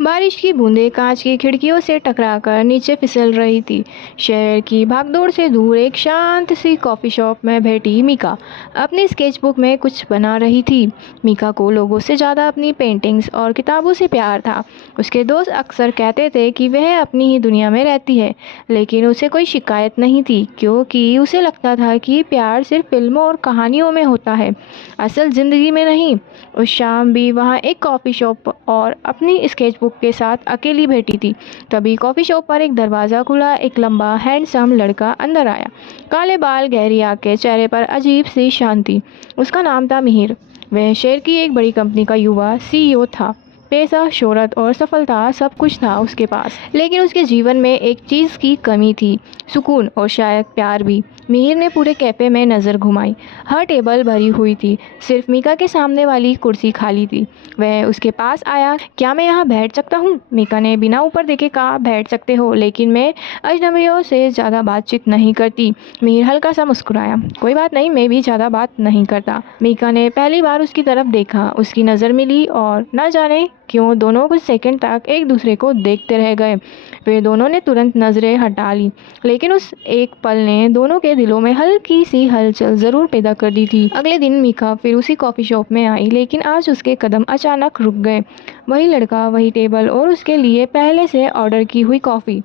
बारिश की बूंदें कांच की खिड़कियों से टकराकर नीचे फिसल रही थी। शहर की भागदौड़ से दूर एक शांत सी कॉफ़ी शॉप में बैठी मीका अपनी स्केचबुक में कुछ बना रही थी। मीका को लोगों से ज़्यादा अपनी पेंटिंग्स और किताबों से प्यार था। उसके दोस्त अक्सर कहते थे कि वह अपनी ही दुनिया में रहती है, लेकिन उसे कोई शिकायत नहीं थी, क्योंकि उसे लगता था कि प्यार सिर्फ फिल्मों और कहानियों में होता है, असल ज़िंदगी में नहीं। उस शाम भी वहाँ एक कॉफ़ी शॉप और अपनी स्केचबुक के साथ अकेली बैठी थी। तभी कॉफ़ी शॉप पर एक दरवाज़ा खुला। एक लंबा हैंडसम लड़का अंदर आया। काले बाल, गहरी आंखें, चेहरे पर अजीब सी शांति। उसका नाम था मिहिर। वह शहर की एक बड़ी कंपनी का युवा सीईओ था। पैसा, शोहरत और सफलता सब कुछ था उसके पास, लेकिन उसके जीवन में एक चीज़ की कमी थी, सुकून और शायद प्यार भी। मिहिर ने पूरे कैफ़े में नज़र घुमाई। हर टेबल भरी हुई थी, सिर्फ मीका के सामने वाली कुर्सी खाली थी। वह उसके पास आया। क्या मैं यहाँ बैठ सकता हूँ? मीका ने बिना ऊपर देखे कहा। बैठ सकते हो, लेकिन मैं अजनबियों से ज़्यादा बातचीत नहीं करती। मिहिर हल्का सा मुस्कुराया। कोई बात नहीं, मैं भी ज़्यादा बात नहीं करता। मीका ने पहली बार उसकी तरफ देखा। उसकी नज़र मिली और न जाने क्यों दोनों कुछ सेकंड तक एक दूसरे को देखते रह गए। फिर दोनों ने तुरंत नज़रें हटा ली, लेकिन उस एक पल ने दोनों के दिलों में हल्की सी हलचल ज़रूर पैदा कर दी थी। अगले दिन मीका फिर उसी कॉफ़ी शॉप में आई, लेकिन आज उसके कदम अचानक रुक गए। वही लड़का, वही टेबल और उसके लिए पहले से ऑर्डर की हुई कॉफ़ी।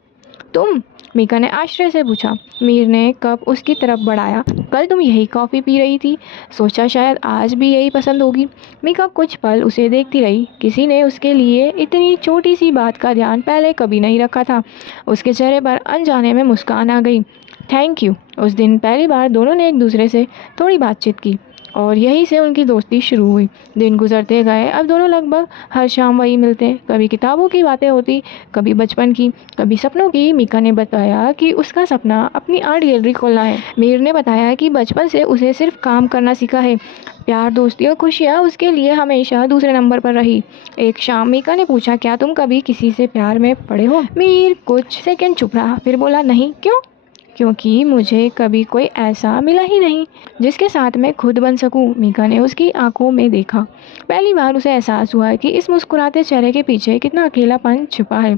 तुम? मीका ने आश्चर्य से पूछा। मीर ने कप उसकी तरफ बढ़ाया। कल तुम यही कॉफ़ी पी रही थी, सोचा शायद आज भी यही पसंद होगी। मीका कुछ पल उसे देखती रही। किसी ने उसके लिए इतनी छोटी सी बात का ध्यान पहले कभी नहीं रखा था। उसके चेहरे पर अनजाने में मुस्कान आ गई। Thank you. उस दिन पहली बार दोनों ने एक दूसरे से थोड़ी बातचीत की और यहीं से उनकी दोस्ती शुरू हुई। दिन गुजरते गए। अब दोनों लगभग हर शाम वही मिलते। कभी किताबों की बातें होती, कभी बचपन की, कभी सपनों की। मीका ने बताया कि उसका सपना अपनी आर्ट गैलरी खोलना है। मीर ने बताया कि बचपन से उसे सिर्फ काम करना सीखा है। प्यार, दोस्ती और खुशियाँ उसके लिए हमेशा दूसरे नंबर पर रही। एक शाम मीका ने पूछा, क्या तुम कभी किसी से प्यार में पड़े हो? मीर कुछ सेकंड चुप रहा, फिर बोला, नहीं। क्यों? क्योंकि मुझे कभी कोई ऐसा मिला ही नहीं जिसके साथ मैं खुद बन सकूं। मीका ने उसकी आंखों में देखा। पहली बार उसे एहसास हुआ कि इस मुस्कुराते चेहरे के पीछे कितना अकेलापन छुपा है।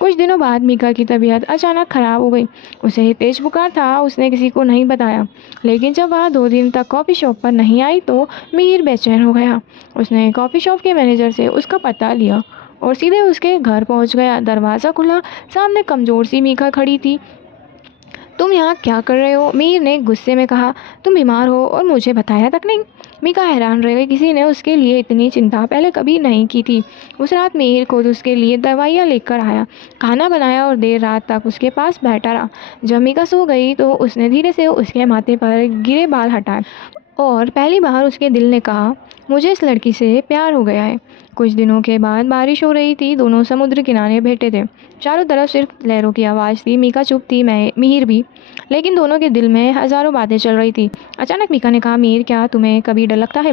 कुछ दिनों बाद मीका की तबीयत अचानक खराब हो गई। उसे तेज बुखार था। उसने किसी को नहीं बताया, लेकिन जब वह 2 दिन तक कॉफ़ी शॉप पर नहीं आई तो मिहिर बेचैन हो गया। उसने कॉफ़ी शॉप के मैनेजर से उसका पता लिया और सीधे उसके घर पहुंच गया। दरवाज़ा खुला, सामने कमज़ोर सी मीका खड़ी थी। तुम यहाँ क्या कर रहे हो? मीर ने गुस्से में कहा। तुम बीमार हो और मुझे बताया तक नहीं। मीका हैरान रह गई। किसी ने उसके लिए इतनी चिंता पहले कभी नहीं की थी। उस रात मीर खुद उसके लिए दवाइयाँ लेकर आया, खाना बनाया और देर रात तक उसके पास बैठा रहा। जब मीका सो गई तो उसने धीरे से उसके माथे पर गिरे बाल हटाए और पहली बार उसके दिल ने कहा, मुझे इस लड़की से प्यार हो गया है। कुछ दिनों के बाद बारिश हो रही थी। दोनों समुद्र किनारे बैठे थे। चारों तरफ सिर्फ लहरों की आवाज़ थी। मीका चुप थी, मैं मिहिर भी, लेकिन दोनों के दिल में हज़ारों बातें चल रही थी। अचानक मीका ने कहा, मिहिर, क्या तुम्हें कभी डर लगता है?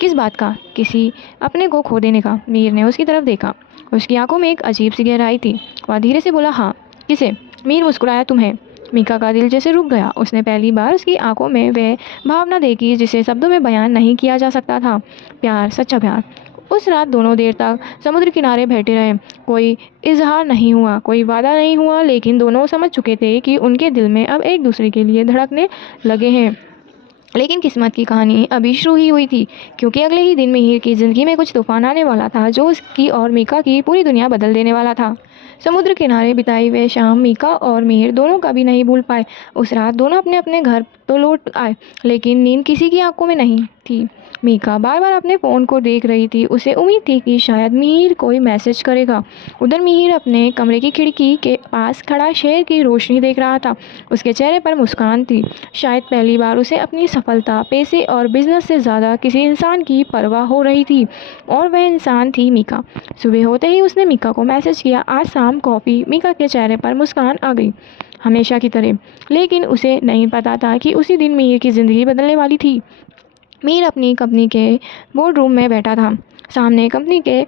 किस बात का? किसी अपने को खो देने का। मिहिर ने उसकी तरफ देखा। उसकी आंखों में एक अजीब सी गहराई थी। वह धीरे से बोला, हाँ। किसे? मिहिर मुस्कुराया। तुम्हें। मीका का दिल जैसे रुक गया। उसने पहली बार उसकी आंखों में वह भावना देखी जिसे शब्दों में बयान नहीं किया जा सकता था। प्यार, सच्चा प्यार। उस रात दोनों देर तक समुद्र किनारे बैठे रहे। कोई इजहार नहीं हुआ, कोई वादा नहीं हुआ, लेकिन दोनों समझ चुके थे कि उनके दिल में अब एक दूसरे के लिए धड़कने लगे हैं। लेकिन किस्मत की कहानी अभी शुरू ही हुई थी, क्योंकि अगले ही दिन मिहिर की ज़िंदगी में कुछ तूफान आने वाला था जो उसकी और मीका की पूरी दुनिया बदल देने वाला था। समुद्र किनारे बिताई वे शाम मीका और मिहिर दोनों कभी नहीं भूल पाए। उस रात दोनों अपने अपने घर तो लौट आए, लेकिन नींद किसी की आंखों में नहीं थी। मीका बार बार अपने फ़ोन को देख रही थी। उसे उम्मीद थी कि शायद मिहिर कोई मैसेज करेगा। उधर मिहिर अपने कमरे की खिड़की के पास खड़ा शहर की रोशनी देख रहा था। उसके चेहरे पर मुस्कान थी। शायद पहली बार उसे अपनी सफलता, पैसे और बिजनेस से ज़्यादा किसी इंसान की परवाह हो रही थी, और वह इंसान थी मीका। सुबह होते ही उसने मीका को मैसेज किया, आज शाम कॉफ़ी। मीका के चेहरे पर मुस्कान आ गई, हमेशा की तरह। लेकिन उसे नहीं पता था कि उसी दिन मिहिर की ज़िंदगी बदलने वाली थी। मिहिर अपनी कंपनी के बोर्ड रूम में बैठा था। सामने कंपनी के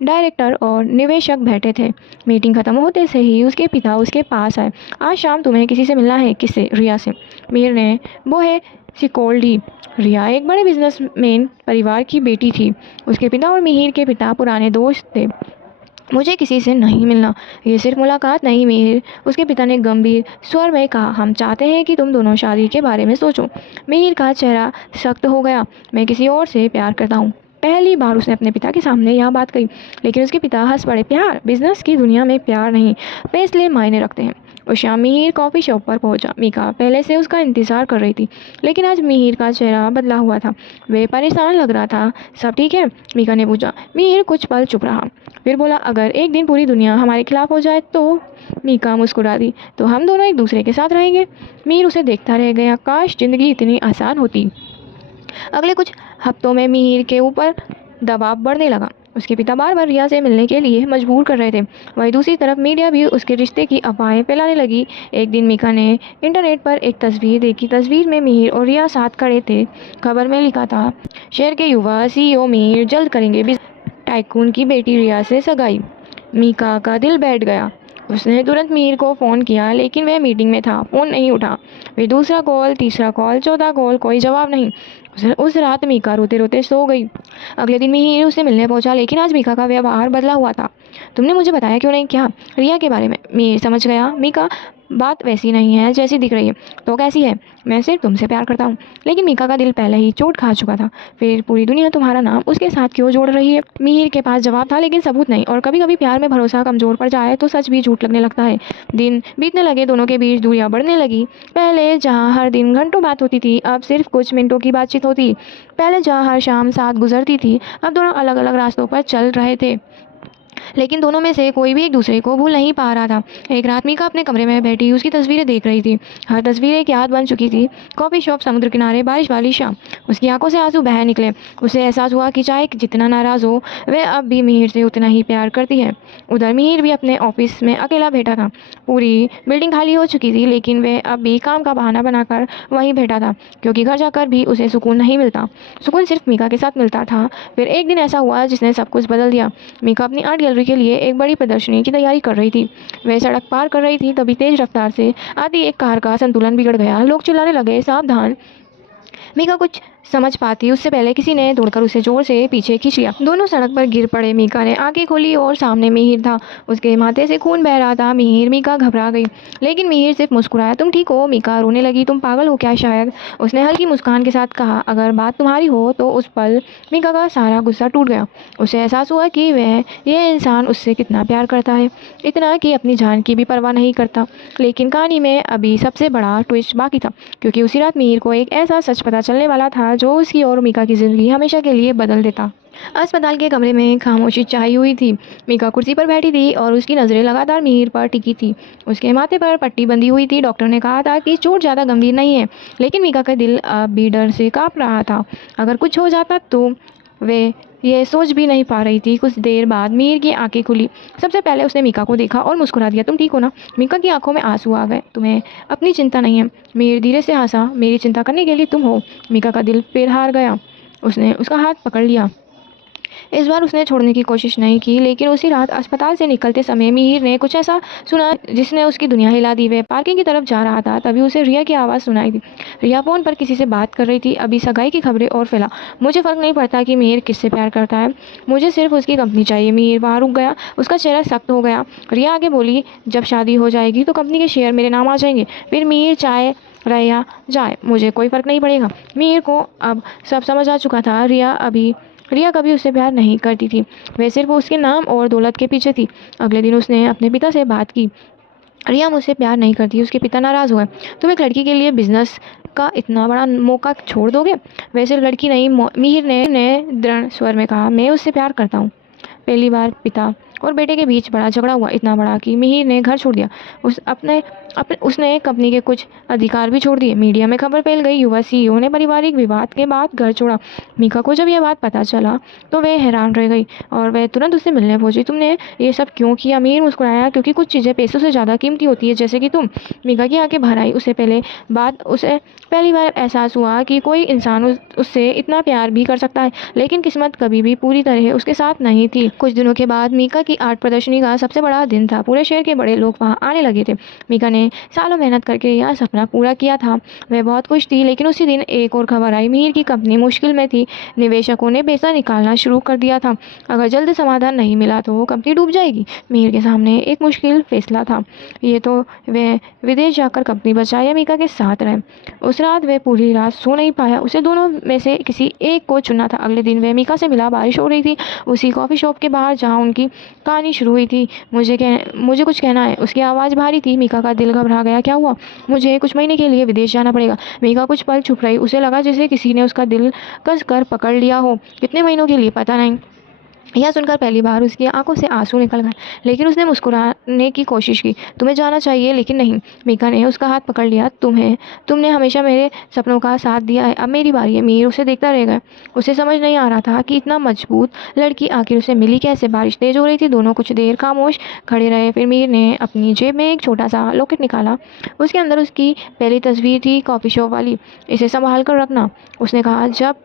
डायरेक्टर और निवेशक बैठे थे। मीटिंग खत्म होते से ही उसके पिता उसके पास आए। आज शाम तुम्हें किसी से मिलना है। किससे? रिया से। मिहिर ने बोहे सिकोल्डी। रिया एक बड़े बिजनेसमैन परिवार की बेटी थी। उसके पिता और मिहिर के पिता पुराने दोस्त थे। मुझे किसी से नहीं मिलना, ये सिर्फ मुलाकात नहीं मिहिर, उसके पिता ने गंभीर स्वर में कहा। हम चाहते हैं कि तुम दोनों शादी के बारे में सोचो। मिहिर का चेहरा सख्त हो गया। मैं किसी और से प्यार करता हूँ। पहली बार उसने अपने पिता के सामने यह बात कही, लेकिन उसके पिता हंस पड़े। प्यार? बिजनेस की दुनिया में प्यार नहीं, पैसे मायने रखते हैं। उस शाम मिहिर कॉफ़ी शॉप पर पहुंचा। मीका पहले से उसका इंतजार कर रही थी, लेकिन आज मिहिर का चेहरा बदला हुआ था। वे परेशान लग रहा था। सब ठीक है? मीका ने पूछा। मिहिर कुछ पल चुप रहा, फिर बोला, अगर एक दिन पूरी दुनिया हमारे खिलाफ हो जाए तो? मीका मुस्कुरा दी। तो हम दोनों एक दूसरे के साथ रहेंगे। मिहिर उसे देखता रह गया। काश जिंदगी इतनी आसान होती। अगले कुछ हफ्तों में मिहिर के ऊपर दबाव बढ़ने लगा। उसके पिता बार बार रिया से मिलने के लिए मजबूर कर रहे थे। वहीं दूसरी तरफ मीडिया भी उसके रिश्ते की अफवाहें फैलाने लगी। एक दिन मीका ने इंटरनेट पर एक तस्वीर देखी। तस्वीर में मिहिर और रिया साथ खड़े थे। खबर में लिखा था, शहर के युवा CEO मिहिर जल्द करेंगे टाइकून की बेटी रिया से सगाई। मीका का दिल बैठ गया। उसने तुरंत मिहिर को फ़ोन किया, लेकिन वह मीटिंग में था। फ़ोन नहीं उठा। फिर दूसरा कॉल, तीसरा कॉल, चौथा कॉल, कोई जवाब नहीं। उस रात मीका रोते रोते सो गई। अगले दिन मिहिर उससे मिलने पहुंचा, लेकिन आज मीका का व्यवहार बदला हुआ था। तुमने मुझे बताया क्यों नहीं? क्या? रिया के बारे में। मिहिर समझ गया, मीका बात वैसी नहीं है जैसी दिख रही है। तो कैसी है? मैं सिर्फ तुमसे प्यार करता हूँ। लेकिन मीका का दिल पहले ही चोट खा चुका था। फिर पूरी दुनिया तुम्हारा नाम उसके साथ क्यों जोड़ रही है? मिहिर के पास जवाब था, लेकिन सबूत नहीं। और कभी कभी प्यार में भरोसा कमजोर पड़ जाए तो सच भी झूठ लगने लगता है। दिन बीतने लगे, दोनों के बीच दूरियां बढ़ने लगी। पहले जहाँ हर दिन घंटों बात होती थी, अब सिर्फ कुछ मिनटों की बातचीत होती। पहले जहाँ हर शाम साथ गुजरती थी, अब दोनों अलग अलग रास्तों पर चल रहे थे। लेकिन दोनों में से कोई भी एक दूसरे को भूल नहीं पा रहा था। एक रात मीका अपने कमरे में बैठी उसकी तस्वीरें देख रही थी। हर तस्वीर एक याद बन चुकी थी। कॉफ़ी शॉप, समुद्र किनारे, बारिश वाली शाम। उसकी आंखों से आंसू बह निकले। उसे एहसास हुआ कि चाहे जितना नाराज़ हो, वह अब भी मिहिर से उतना ही प्यार करती है। उधर मिहिर भी अपने ऑफिस में अकेला बैठा था। पूरी बिल्डिंग खाली हो चुकी थी, लेकिन वह अब भी काम का बहाना बनाकर वहीं बैठा था, क्योंकि घर जाकर भी उसे सुकून नहीं मिलता। सुकून सिर्फ मीका के साथ मिलता था। फिर एक दिन ऐसा हुआ जिसने सब कुछ बदल दिया। मीका अपनी आर्ट गैलरी के लिए एक बड़ी प्रदर्शनी की तैयारी कर रही थी। वह सड़क पार कर रही थी, तभी तेज रफ्तार से आती एक कार का संतुलन बिगड़ गया। लोग चिल्लाने लगे, सावधान। मीका कुछ समझ पाती उससे पहले किसी ने दौड़कर उसे जोर से पीछे खींच लिया। दोनों सड़क पर गिर पड़े। मीका ने आंखें खोली और सामने मिहिर था। उसके माथे से खून बह रहा था। मीका घबरा गई, लेकिन मिहिर सिर्फ मुस्कुराया। तुम ठीक हो? मीका रोने लगी। तुम पागल हो क्या? शायद, उसने हल्की मुस्कान के साथ कहा। अगर बात तुम्हारी हो तो? उस पल मीका का सारा गुस्सा टूट गया। उसे एहसास हुआ कि यह इंसान उससे कितना प्यार करता है, इतना कि अपनी जान की भी परवाह नहीं करता। लेकिन कहानी में अभी सबसे बड़ा ट्विस्ट बाकी था, क्योंकि उसी रात मिहिर को एक ऐसा सच पता चलने वाला था जो उसकी और मीका की जिंदगी हमेशा के लिए बदल देता। अस्पताल के कमरे में खामोशी छाई हुई थी। मीका कुर्सी पर बैठी थी और उसकी नज़रें लगातार मिहिर पर टिकी थी। उसके माथे पर पट्टी बंधी हुई थी। डॉक्टर ने कहा था कि चोट ज़्यादा गंभीर नहीं है, लेकिन मीका का दिल अब भी डर से कांप रहा था। अगर कुछ हो जाता तो? वे ये सोच भी नहीं पा रही थी। कुछ देर बाद मिहिर की आंखें खुली। सबसे पहले उसने मीका को देखा और मुस्कुरा दिया। तुम ठीक हो ना? मीका की आंखों में आंसू आ गए। तुम्हें अपनी चिंता नहीं है? मिहिर धीरे से हंसा। मेरी चिंता करने के लिए तुम हो? मीका का दिल फिर हार गया। उसने उसका हाथ पकड़ लिया। इस बार उसने छोड़ने की कोशिश नहीं की, लेकिन उसी रात अस्पताल से निकलते समय मिहिर ने कुछ ऐसा सुना जिसने उसकी दुनिया हिला दी। वह पार्किंग की तरफ जा रहा था, तभी उसे रिया की आवाज़ सुनाई दी। रिया फ़ोन पर किसी से बात कर रही थी। अभी सगाई की खबरें और फैला। मुझे फ़र्क नहीं पड़ता कि मिहिर किससे प्यार करता है, मुझे सिर्फ उसकी कंपनी चाहिए। मिहिर वहाँ रुक गया। उसका चेहरा सख्त हो गया। रिया आगे बोली, जब शादी हो जाएगी तो कंपनी के शेयर मेरे नाम आ जाएंगे। फिर मिहिर चाहे रहे या जाए, मुझे कोई फ़र्क नहीं पड़ेगा। मिहिर को अब सब समझ आ चुका था। रिया कभी उससे प्यार नहीं करती थी। वह सिर्फ उसके नाम और दौलत के पीछे थी। अगले दिन उसने अपने पिता से बात की। रिया मुझसे प्यार नहीं करती। उसके पिता नाराज़ हुए। तुम एक लड़की के लिए बिजनेस का इतना बड़ा मौका छोड़ दोगे? वह सिर्फ लड़की नहीं, मिहिर ने दृढ़ स्वर में कहा, मैं उससे प्यार करता हूँ। पहली बार पिता और बेटे के बीच बड़ा झगड़ा हुआ, इतना बड़ा कि मिहिर ने घर छोड़ दिया। उसने कंपनी के कुछ अधिकार भी छोड़ दिए। मीडिया में खबर फैल गई, युवा CEO ने पारिवारिक विवाद के बाद घर छोड़ा। मीका को जब यह बात पता चला तो वह हैरान रह गई और वह तुरंत उससे मिलने पहुंची। तुमने ये सब क्यों किया? मिहिर मुस्कुराया, क्योंकि कुछ चीज़ें पैसों से ज़्यादा कीमती होती है, जैसे कि तुम। मीका की आंखें भर आई। उसे पहली बार एहसास हुआ कि कोई इंसान उससे इतना प्यार भी कर सकता है, लेकिन किस्मत कभी भी पूरी तरह उसके साथ नहीं थी। कुछ दिनों के बाद मीका की आर्ट प्रदर्शनी का सबसे बड़ा दिन था। पूरे शहर के बड़े लोग वहाँ आने लगे थे। मीका ने सालों मेहनत करके यह सपना पूरा किया था। वह बहुत खुश थी, लेकिन उसी दिन एक और खबर आई। मिहिर की कंपनी मुश्किल में थी। निवेशकों ने पैसा निकालना शुरू कर दिया था। अगर जल्द समाधान नहीं मिला तो कंपनी डूब जाएगी। मिहिर के सामने एक मुश्किल फैसला था। ये तो वह विदेश जाकर कंपनी बचाए या मीका के साथ रहे। उस रात वह पूरी रात सो नहीं पाया। उसे दोनों में से किसी एक को चुनना था। अगले दिन वह मीका से मिला। बारिश हो रही थी, उसी कॉफ़ी शॉप के बाहर जहाँ उनकी कहानी शुरू हुई थी। मुझे कुछ कहना है। उसकी आवाज़ भारी थी। मीका का दिल घबरा गया। क्या हुआ? मुझे कुछ महीने के लिए विदेश जाना पड़ेगा। मीका कुछ पल चुप रही। उसे लगा जैसे किसी ने उसका दिल कस कर पकड़ लिया हो। कितने महीनों के लिए पता नहीं। यह सुनकर पहली बार उसकी आंखों से आंसू निकल गए, लेकिन उसने मुस्कुराने की कोशिश की। तुम्हें जाना चाहिए, लेकिन नहीं। मीका ने उसका हाथ पकड़ लिया। तुमने हमेशा मेरे सपनों का साथ दिया है। अब मेरी बारी है। मीर उसे देखता रह गया। उसे समझ नहीं आ रहा था कि इतना मजबूत लड़की आखिर उसे मिली कैसे। बारिश तेज हो रही थी। दोनों कुछ देर खामोश खड़े रहे। फिर मीर ने अपनी जेब में एक छोटा सा लॉकेट निकाला। उसके अंदर उसकी पहली तस्वीर थी, कॉफ़ी शॉप वाली। इसे संभाल कर रखना, उसने कहा, जब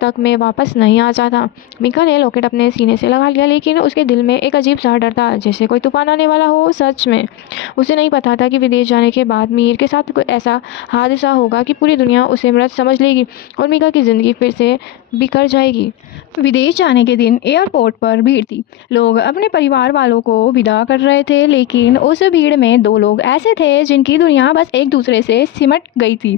तक मैं वापस नहीं आ जाता। मीका ने लॉकेट अपने सीने से लगा लिया, लेकिन उसके दिल में एक अजीब सा डर था, जैसे कोई तूफान आने वाला हो। सच में उसे नहीं पता था कि विदेश जाने के बाद मीर के साथ कोई ऐसा हादसा होगा कि पूरी दुनिया उसे मृत समझ लेगी और मीका की ज़िंदगी फिर से बिखर जाएगी। विदेश जाने के दिन एयरपोर्ट पर भीड़ थी। लोग अपने परिवार वालों को विदा कर रहे थे, लेकिन उस भीड़ में दो लोग ऐसे थे जिनकी दुनिया बस एक दूसरे से सिमट गई थी।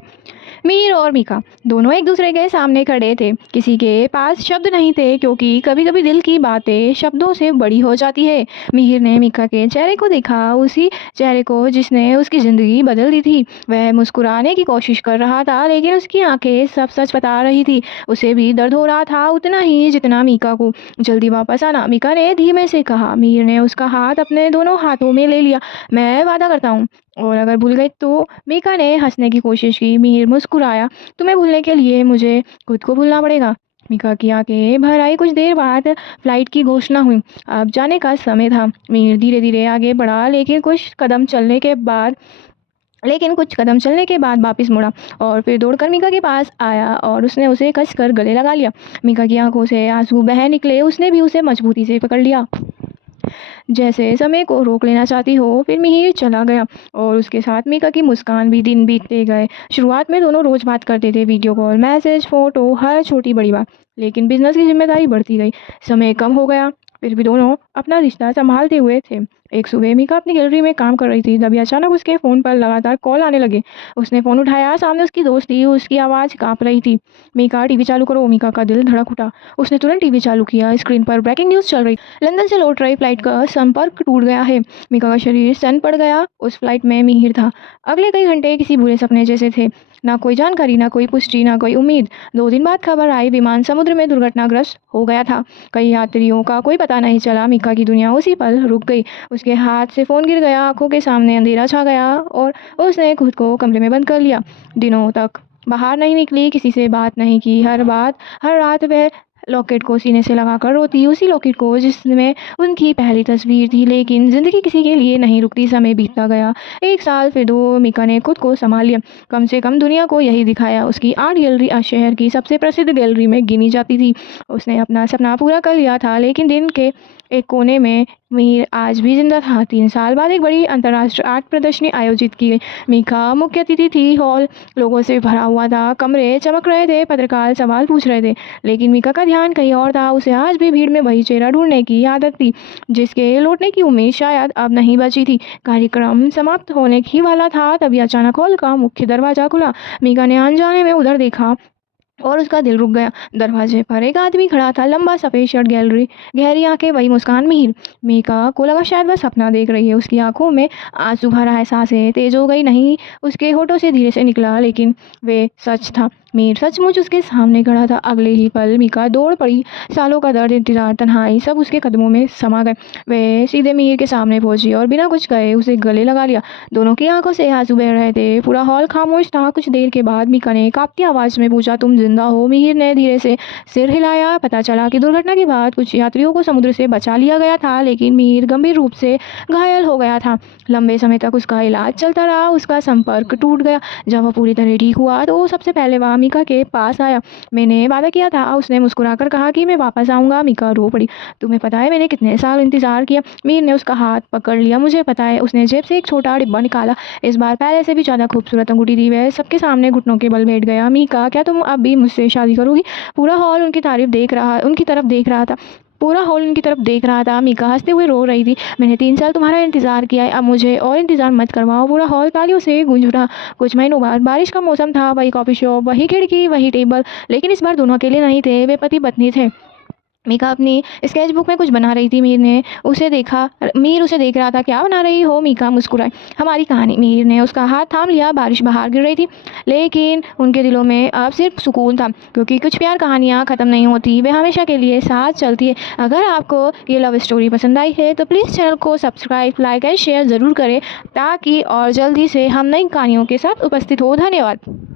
मीर और मीका दोनों एक दूसरे के सामने खड़े थे। किसी के पास शब्द नहीं थे, क्योंकि कभी कभी दिल की बातें शब्दों से बड़ी हो जाती है। मिहिर ने मीका के चेहरे को देखा, उसी चेहरे को जिसने उसकी ज़िंदगी बदल दी थी। वह मुस्कुराने की कोशिश कर रहा था, लेकिन उसकी आंखें सब सच बता रही थी। उसे भी दर्द हो रहा था, उतना ही जितना मीका को। जल्दी वापस आना, मीका ने धीमे से कहा। मिहिर ने उसका हाथ अपने दोनों हाथों में ले लिया। मैं वादा करता हूँ, और अगर भूल गई तो। मीका ने हंसने की कोशिश की। मिहिर मुस्कुराया। तुम्हें भूलने के लिए मुझे खुद को भूलना पड़ेगा। मीका की आंखें भर आई। कुछ देर बाद फ्लाइट की घोषणा हुई। अब जाने का समय था। मिहिर धीरे धीरे आगे बढ़ा, कुछ कदम चलने के बाद वापस मुड़ा और फिर दौड़कर मीका के पास आया और उसने उसे कसकर गले लगा लिया। मीका की आंखों से आंसू बह निकले। उसने भी उसे मजबूती से पकड़ लिया, जैसे समय को रोक लेना चाहती हो। फिर मिहिर चला गया और उसके साथ मीका की मुस्कान भी। दिन बीतते गए। शुरुआत में दोनों रोज बात करते थे, वीडियो कॉल, मैसेज, फोटो, हर छोटी बड़ी बात। लेकिन बिजनेस की जिम्मेदारी बढ़ती गई, समय कम हो गया। फिर भी दोनों अपना रिश्ता संभालते हुए थे। एक सुबह मीका अपनी गैलरी में काम कर रही थी, तभी अचानक उसके फ़ोन पर लगातार कॉल आने लगे। उसने फ़ोन उठाया। सामने उसकी दोस्त थी। उसकी आवाज़ काँप रही थी। मीका, टीवी चालू करो। मीका का दिल धड़क उठा। उसने तुरंत टीवी चालू किया। स्क्रीन पर ब्रेकिंग न्यूज़ चल रही। लंदन से लौट रही फ्लाइट का संपर्क टूट गया है। मीका का शरीर सन पड़ गया। उस फ्लाइट में मिहिर था। अगले कई घंटे किसी बुरे सपने जैसे थे। ना कोई जानकारी, ना कोई पुष्टि, ना कोई उम्मीद। 2 दिन बाद खबर आई, विमान समुद्र में दुर्घटनाग्रस्त हो गया था। कई यात्रियों का कोई पता नहीं चला। मीका की दुनिया उसी पल रुक गई। उसके हाथ से फ़ोन गिर गया। आंखों के सामने अंधेरा छा गया और उसने खुद को कमरे में बंद कर लिया। दिनों तक बाहर नहीं निकली, किसी से बात नहीं की। हर रात वह लॉकेट को सीने से लगाकर रोती, उसी लॉकेट को जिसमें उनकी पहली तस्वीर थी। लेकिन जिंदगी किसी के लिए नहीं रुकती। समय बीतता गया। 1 साल, फिर 2। मीका ने खुद को संभाल लिया। कम से कम दुनिया को यही दिखाया। उसकी आर्ट गैलरी आज शहर की सबसे प्रसिद्ध गैलरी में गिनी जाती थी। उसने अपना सपना पूरा कर लिया था, लेकिन दिन के एक कोने में मीर आज भी जिंदा था। 3 साल बाद एक बड़ी अंतर्राष्ट्रीय आर्ट प्रदर्शनी आयोजित की गई। मीका मुख्य अतिथि थी। हॉल लोगों से भरा हुआ था। कमरे चमक रहे थे। पत्रकार सवाल पूछ रहे थे, लेकिन मीका का ध्यान कहीं और था। उसे आज भी भीड़ में वही चेहरा ढूंढने की आदत थी, जिसके लौटने की उम्मीद शायद अब नहीं बची थी। कार्यक्रम समाप्त होने ही वाला था, तभी अचानक हॉल का मुख्य दरवाजा खुला। मीका ने अनजाने में उधर देखा और उसका दिल रुक गया। दरवाजे पर एक आदमी खड़ा था, लंबा सफ़ेद शर्ट, गहरी आंखें, वही मुस्कान। मिहिर। मीका को लगा शायद वह सपना देख रही है। उसकी आंखों में आंसू भरा है। सांसें तेज हो गई। नहीं, उसके होठों से धीरे से निकला, लेकिन वे सच था। मीर सचमुच उसके सामने खड़ा था। अगले ही पल मीका दौड़ पड़ी। सालों का दर्द, इंतजार, तन्हाई, सब उसके कदमों में समा गए। वे सीधे मीर के सामने पहुंची और बिना कुछ कहे उसे गले लगा लिया। दोनों की आंखों से आंसू बह रहे थे। पूरा हॉल खामोश था। कुछ देर के बाद मीका ने कांपती आवाज़ में पूछा, तुम जिंदा जिंदा हो। मिहिर ने धीरे से सिर हिलाया। पता चला कि दुर्घटना के बाद कुछ यात्रियों को समुद्र से बचा लिया गया था, लेकिन मिहिर गंभीर रूप से घायल हो गया था। लंबे समय तक उसका इलाज चलता रहा। उसका संपर्क टूट गया। जब वह पूरी तरह ठीक हुआ तो सबसे पहले वह मीका के पास आया। मैंने वादा किया था, उसने मुस्कुराकर कहा, कि मैं वापस आऊंगा। मीका रो पड़ी। तुम्हें पता है मैंने कितने साल इंतजार किया? मीर ने उसका हाथ पकड़ लिया। मुझे पता है। उसने जेब से एक छोटा डिब्बा निकाला। इस बार पहले से भी ज़्यादा खूबसूरत अंगूठी थी। वह सबके सामने घुटनों के बल बैठ गया। मीका, क्या तुम अब भी मुझसे शादी करोगी? पूरा हॉल उनकी तरफ देख रहा था। मीका हंसते हुए रो रही थी। मैंने 3 साल तुम्हारा इंतजार किया है, अब मुझे और इंतजार मत करवाओ। पूरा हॉल तालियों से गूंज उठा। कुछ महीनों बाद बारिश का मौसम था। वही कॉफी शॉप, वही खिड़की, वही टेबल, लेकिन इस बार दोनों अकेले नहीं थे। वे पति पत्नी थे। मीका अपनी स्केचबुक में कुछ बना रही थी। मीर उसे देख रहा था। क्या बना रही हो? मीका मुस्कुराई। हमारी कहानी। मीर ने उसका हाथ थाम लिया। बारिश बाहर गिर रही थी, लेकिन उनके दिलों में अब सिर्फ सुकून था, क्योंकि कुछ प्यार कहानियाँ ख़त्म नहीं होती, वे हमेशा के लिए साथ चलती है। अगर आपको ये लव स्टोरी पसंद आई है तो प्लीज़ चैनल को सब्सक्राइब, लाइक एंड शेयर ज़रूर करें, ताकि और जल्दी से हम नई कहानियों के साथ उपस्थित हो। धन्यवाद।